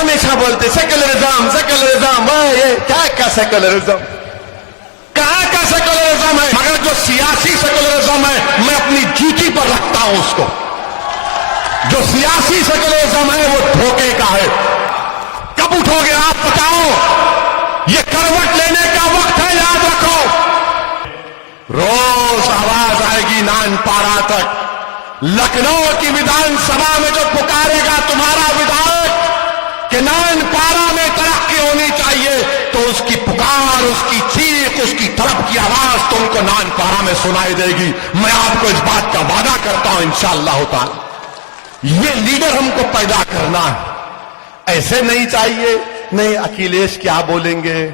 ہمیشہ بولتے secularism secularism, یہ کیا سیکولرزم، کہاں کا سیکولرزم ہے؟ مگر جو سیاسی سیکولرزم ہے میں اپنی جوتی پر رکھتا ہوں اس کو. جو سیاسی سیکولرزم ہے وہ دھوکے کا ہے. کب اٹھو گے آپ بتاؤ؟ یہ کروٹ لینے کا وقت ہے، یاد رکھو. روز آواز آئے گی نان پارا تک، لکھنؤ کی ودھان سبھا میں جو پکارے گا تمہارا ودھائک کہ نان پارا میں ترقی ہونی چاہیے، تو اس کی پکار، اس کی چیخ، اس کی طلب کی آواز تم کو نان پارا میں سنائی دے گی. میں آپ کو اس بات کا وعدہ کرتا ہوں انشاءاللہ تعالی. یہ لیڈر ہم کو پیدا کرنا ہے. ایسے نہیں چاہیے نہیں اکھلیش کیا بولیں گے،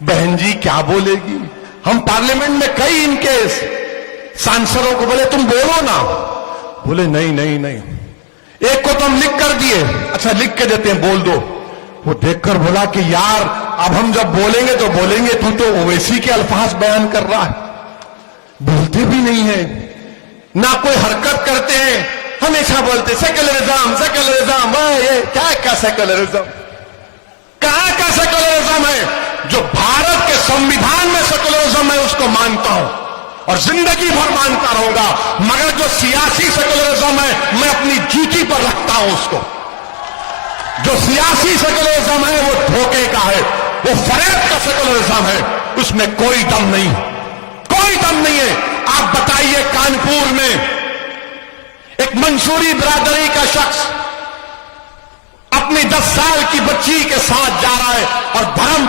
بہن جی کیا بولے گی. ہم پارلیمنٹ میں کئی ان کے سانسدوں کو بولے تم بولو نا، بولے نہیں. ایک کو تو ہم لکھ کر دیے، اچھا لکھ کے دیتے ہیں بول دو. وہ دیکھ کر بولا کہ یار اب ہم جب بولیں گے تو بولیں گے، تو اویسی کے الفاظ بیان کر رہا ہے. بولتے بھی نہیں ہیں، نہ کوئی حرکت کرتے ہیں، ہمیشہ بولتے سیکولرزم سیکولرزم، یہ کیا سیکولرزم، کہاں کا سیکولرزم ہے؟ جو بھارت کے سنویدھان میں سیکولرزم ہے اس کو مانتا ہوں اور زندگی بھر مانتا رہوں گا. مگر جو سیاسی سیکولرزم ہے میں اپنی جوتی پر رکھتا ہوں اس کو. جو سیاسی سیکولرزم ہے وہ دھوکے کا ہے، وہ فریب کا سیکولرزم ہے. اس میں کوئی دم نہیں، کوئی دم نہیں ہے. آپ بتائیے کانپور میں ایک منصوری برادری کا شخص اپنی 10 سال کی بچی کے ساتھ جا رہا ہے اور بھرم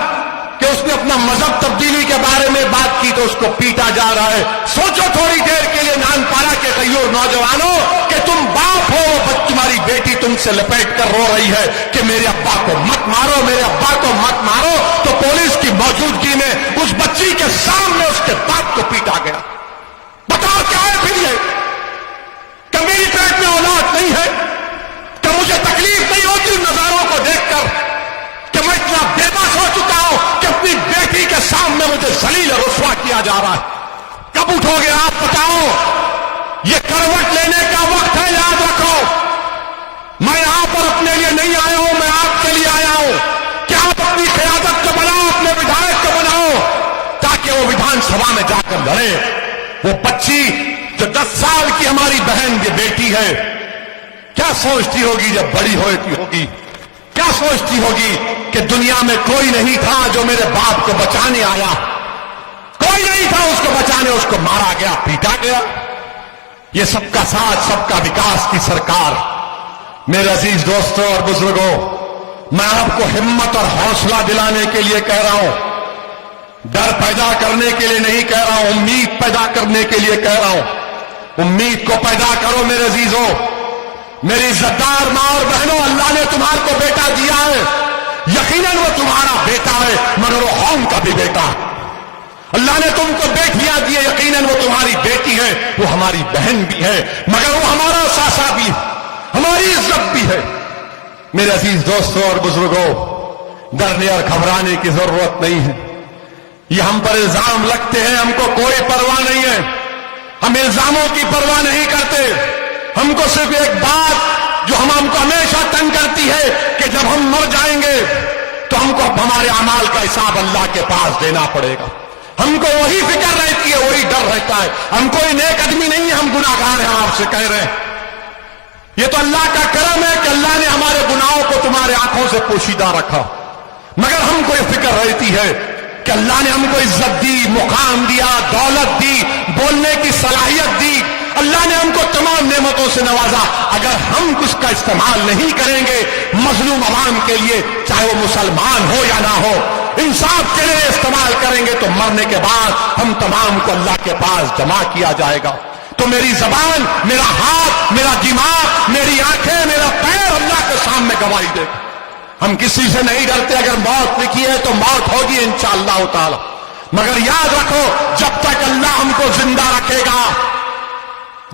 کہ اس نے اپنا مذہب تبدیلی کے بارے میں بات کی تو اس کو پیٹا جا رہا ہے. سوچو تھوڑی دیر کے لیے نان پارا کے غیور نوجوانوں کہ تم باپ ہو، تمہاری بیٹی تم سے لپیٹ کر رو رہی ہے کہ میرے ابا کو مت مارو، میرے ابا کو مت مارو، تو پولیس کی موجودگی میں اس بچی کے سامنے اس کے باپ کو پیٹا گیا. بتاؤ کیا ہے پھر یہ؟ کہ میری پیٹ میں اولاد نہیں ہے؟ کہ مجھے تکلیف نہیں ہوتی ان نظاروں کو دیکھ کر کہ میں اتنا بے بس ہو چکا ہوں کہ اپنی بیٹی کے سامنے مجھے ذلیل اور رسوا کیا جا رہا ہے؟ کب اٹھو گے آپ بتاؤ؟ یہ کروٹ لینے کا وقت ہے، یاد رکھو. میں یہاں پر اپنے لیے نہیں آیا ہوں، میں آپ کے لیے آیا ہوں کہ آپ اپنی قیادت کو بناؤ، اپنے ودھائک کو بناؤ تاکہ وہ ودھان سبھا میں جا کر لڑے. وہ بچی جو 10 سال کی ہماری بہن کی بیٹی ہے، کیا سوچتی ہوگی جب بڑی ہوگی؟ کیا سوچتی ہوگی کہ دنیا میں کوئی نہیں تھا جو میرے باپ کو بچانے آیا، کوئی نہیں تھا اس کو بچانے، اس کو مارا گیا، پیٹا گیا. یہ سب کا ساتھ، سب کا وکاس کی سرکار. میرے عزیز دوستوں اور بزرگوں، میں آپ کو ہمت اور حوصلہ دلانے کے لیے کہہ رہا ہوں، ڈر پیدا کرنے کے لیے نہیں کہہ رہا ہوں، امید پیدا کرنے کے لیے کہہ رہا ہوں. امید کو پیدا کرو میرے عزیزوں. میری عزتدار ماں اور بہنوں، اللہ نے تمہارے کو بیٹا دیا ہے، یقیناً وہ تمہارا بیٹا ہے مگر وہ قوم کا بھی بیٹا ہے. اللہ نے تم کو بیٹیاں دی، یقیناً وہ تمہاری بیٹی ہے، وہ ہماری بہن بھی ہے، مگر وہ ہمارا ساسا بھی ہے، ہماری عزت بھی ہے. میرے عزیز دوستوں اور بزرگوں، ڈرنے اور گھبرانے کی ضرورت نہیں ہے. یہ ہم پر الزام لگتے ہیں، ہم کو کوئی پرواہ نہیں ہے، ہم الزاموں کی پرواہ نہیں کرتے. ہم کو صرف ایک بات جو ہم کو ہمیشہ تنگ کرتی ہے کہ جب ہم مر جائیں گے تو ہم کو ہمارے اعمال کا حساب اللہ کے پاس دینا پڑے گا. ہم کو وہی فکر رہتی ہے، وہی ڈر رہتا ہے. ہم کوئی نیک آدمی نہیں ہے، ہم گناہگار ہیں، آپ سے کہہ رہے ہیں. یہ تو اللہ کا کرم ہے کہ اللہ نے ہمارے گناہوں کو تمہارے آنکھوں سے پوشیدہ رکھا. مگر ہم کو یہ فکر رہتی ہے کہ اللہ نے ہم کو عزت دی، مقام دیا، دولت دی، بولنے کی صلاحیت دی، اللہ نے ہم کو تمام نعمتوں سے نوازا. اگر ہم اس کا استعمال نہیں کریں گے مظلوم عوام کے لیے، چاہے وہ مسلمان ہو یا نہ ہو، انصاف کے لیے استعمال کریں گے تو مرنے کے بعد ہم تمام کو اللہ کے پاس جمع کیا جائے گا. تو میری زبان، میرا ہاتھ، میرا دماغ، میری آنکھیں، میرا پیر اللہ کے سامنے گواہی دے گا. ہم کسی سے نہیں ڈرتے. اگر موت لکھی ہے تو موت ہوگی انشاءاللہ تعالی. مگر یاد رکھو، جب تک اللہ ہم کو زندہ رکھے گا،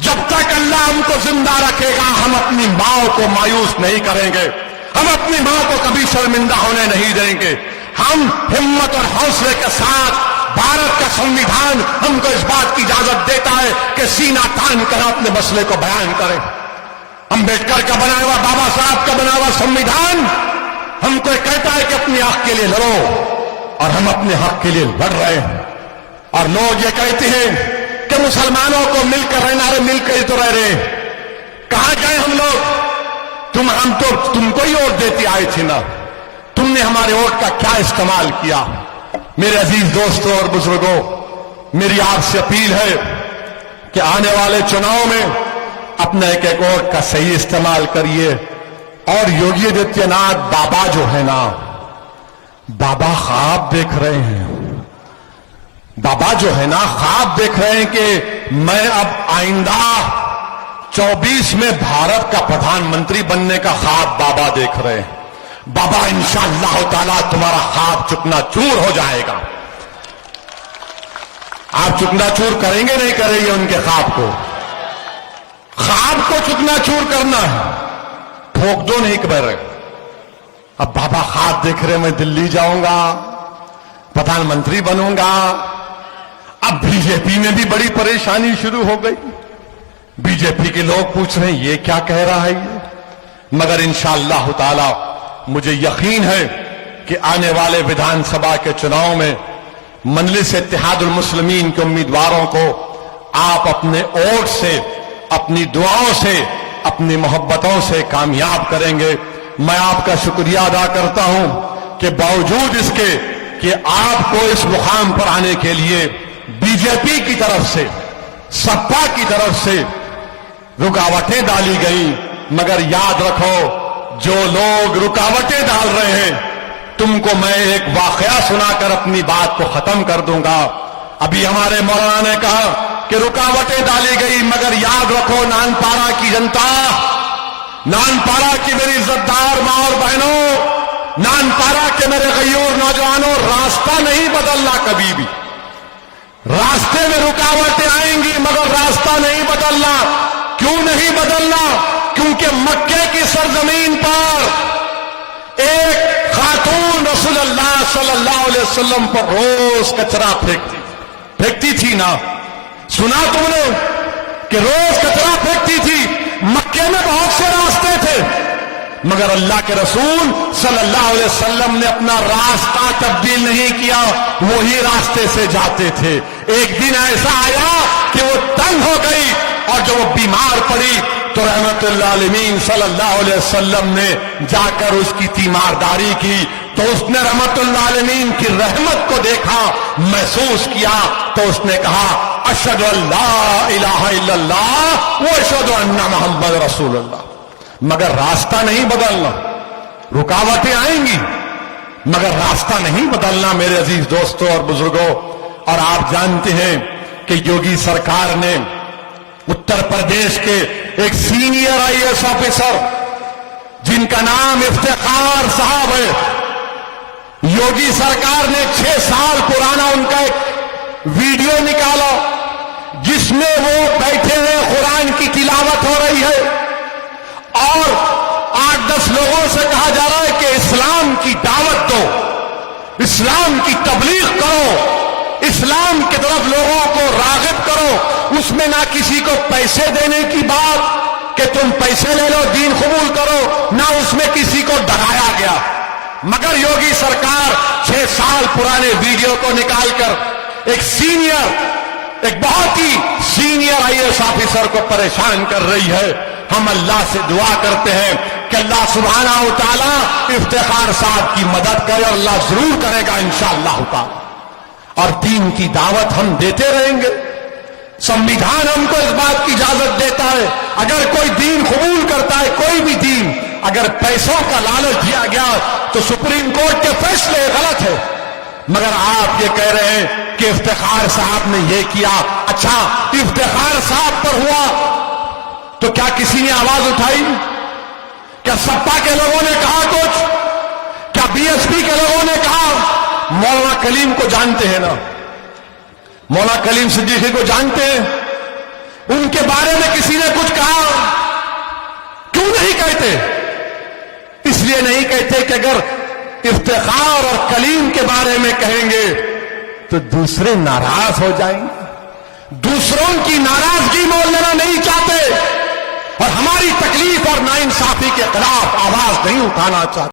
جب تک اللہ ہم کو زندہ رکھے گا، ہم اپنی ماں کو مایوس نہیں کریں گے، ہم اپنی ماں کو کبھی شرمندہ ہونے نہیں دیں گے. ہم ہمت اور حوصلے کے ساتھ، بھارت کا سنویدھان ہم کو اس بات کی اجازت دیتا ہے کہ سینہ تان کر اپنے مسئلے کو بیان کریں. امبیڈکر کا بنایا ہوا، بابا صاحب کا بنایا ہوا سنویدھان ہم کو کہتا ہے کہ اپنے حق کے لیے لڑو اور ہم اپنے حق کے لیے لڑ رہے ہیں. اور لوگ یہ کہتے ہیں کہ مسلمانوں کو مل کر رہنا ہے, مل کر تو رہ رہے. کہاں گئے ہم لوگ؟ ہم تو تم کو ہی ووٹ دیتے آئے تھے نا. تم نے ہمارے ووٹ کا کیا استعمال کیا؟ میرے عزیز دوستوں اور بزرگوں, میری آپ سے اپیل ہے کہ آنے والے چناؤں میں اپنا ایک ایک ووٹ کا صحیح استعمال کریے. اور یوگی آدتیہ ناتھ بابا جو ہے نا, بابا خواب دیکھ رہے ہیں. بابا جو ہے نا خواب دیکھ رہے ہیں کہ میں اب آئندہ 24 میں بھارت کا پردھان منتری بننے کا خواب بابا دیکھ رہے ہیں. بابا انشاءاللہ تعالیٰ تمہارا خواب چکنا چور ہو جائے گا. آپ چکنا چور کریں گے نہیں کریں گے ان کے خواب کو؟ خواب کو چکنا چور کرنا ہے, ٹھوک دو نہیں کر رہے. اب بابا خواب دیکھ رہے میں دلی جاؤں گا, پردھان منتری بنوں گا. اب بی جے پی میں بھی بڑی پریشانی شروع ہو گئی. بی جے پی کے لوگ پوچھ رہے ہیں یہ کیا کہہ رہا ہے یہ. مگر انشاءاللہ تعالی مجھے یقین ہے کہ آنے والے ویدھان سبھا کے چناؤں میں مجلس اتحاد المسلمین کے امیدواروں کو آپ اپنے ووٹ سے, اپنی دعاؤں سے, اپنی محبتوں سے کامیاب کریں گے. میں آپ کا شکریہ ادا کرتا ہوں کہ باوجود اس کے کہ آپ کو اس مقام پر آنے کے لیے بی جے پی کی طرف سے, سپا کی طرف سے رکاوٹیں ڈالی گئیں, مگر یاد رکھو جو لوگ رکاوٹیں ڈال رہے ہیں, تم کو میں ایک واقعہ سنا کر اپنی بات کو ختم کر دوں گا. ابھی ہمارے مولانا نے کہا کہ رکاوٹیں ڈالی گئی, مگر یاد رکھو نان پارا کی جنتا, نان پارا کی میری عزتدار ماں اور بہنوں, نان پارا کے میرے غیور نوجوانوں, راستہ نہیں بدلنا کبھی بھی. راستے میں رکاوٹیں آئیں گی مگر راستہ نہیں بدلنا. کیوں نہیں بدلنا؟ کیونکہ مکے کی سرزمین پر ایک خاتون رسول اللہ صلی اللہ علیہ وسلم پر روز کچرا پھینکتی تھی نا. سنا تم نے کہ روز کچرا پھینکتی تھی؟ مکے میں بہت سے راستے تھے مگر اللہ کے رسول صلی اللہ علیہ وسلم نے اپنا راستہ تبدیل نہیں کیا, وہی راستے سے جاتے تھے. ایک دن ایسا آیا کہ وہ تنگ ہو گئی اور جب وہ بیمار پڑی تو رحمت اللہ عالمین صلی اللہ علیہ وسلم نے جا کر اس کی تیمارداری کی. تو اس نے رحمت اللہ عالمین کی رحمت کو دیکھا, محسوس کیا, تو اس نے کہا اشہد ان لا الہ الا اللہ و اشہد ان محمد رسول اللہ. مگر راستہ نہیں بدلنا. رکاوٹیں آئیں گی مگر راستہ نہیں بدلنا میرے عزیز دوستوں اور بزرگوں. اور آپ جانتے ہیں کہ یوگی سرکار نے اتر پردیش کے ایک سینئر آئی ایس آفیسر جن کا نام افتخار صاحب ہے, یوگی سرکار نے 6 سال پرانا ان کا ایک ویڈیو نکالا جس میں وہ بیٹھے ہوئے قرآن کی تلاوت ہو رہی ہے اور 8-10 لوگوں سے کہا جا رہا ہے کہ اسلام کی دعوت دو, اسلام کی تبلیغ کرو, اسلام کی طرف لوگوں کو راغب کرو. اس میں نہ کسی کو پیسے دینے کی بات کہ تم پیسے لے لو دین قبول کرو, نہ اس میں کسی کو ڈرایا گیا. مگر یوگی سرکار 6 سال پرانے ویڈیو کو نکال کر ایک بہت ہی سینئر آئی ایس آفیسر کو پریشان کر رہی ہے. ہم اللہ سے دعا کرتے ہیں کہ اللہ سبحانہ و تعالی افتخار صاحب کی مدد کرے, اور اللہ ضرور کرے گا انشاءاللہ تعالی. اور دین کی دعوت ہم دیتے رہیں گے. سمویدھان ہم کو اس بات کی اجازت دیتا ہے اگر کوئی دین قبول کرتا ہے, کوئی بھی دین, اگر پیسوں کا لالچ دیا گیا تو سپریم کورٹ کے فیصلے غلط ہے. مگر آپ یہ کہہ رہے ہیں کہ افتخار صاحب نے یہ کیا. اچھا, افتخار صاحب پر ہوا تو کیا کسی نے آواز اٹھائی؟ کیا سپا کے لوگوں نے کہا کچھ؟ کیا بی ایس پی کے لوگوں نے کہا؟ مولانا کلیم کو جانتے ہیں نا, مولانا کلیم صدیقی کو جانتے ہیں, ان کے بارے میں کسی نے کچھ کہا؟ کیوں نہیں کہتے؟ اس لیے نہیں کہتے کہ اگر افتخار اور کلیم کے بارے میں کہیں گے تو دوسرے ناراض ہو جائیں گے. دوسروں کی ناراضگی مول لینا نہیں چاہتے اور ہماری تکلیف اور ناانصافی کے خلاف آواز نہیں اٹھانا چاہتے.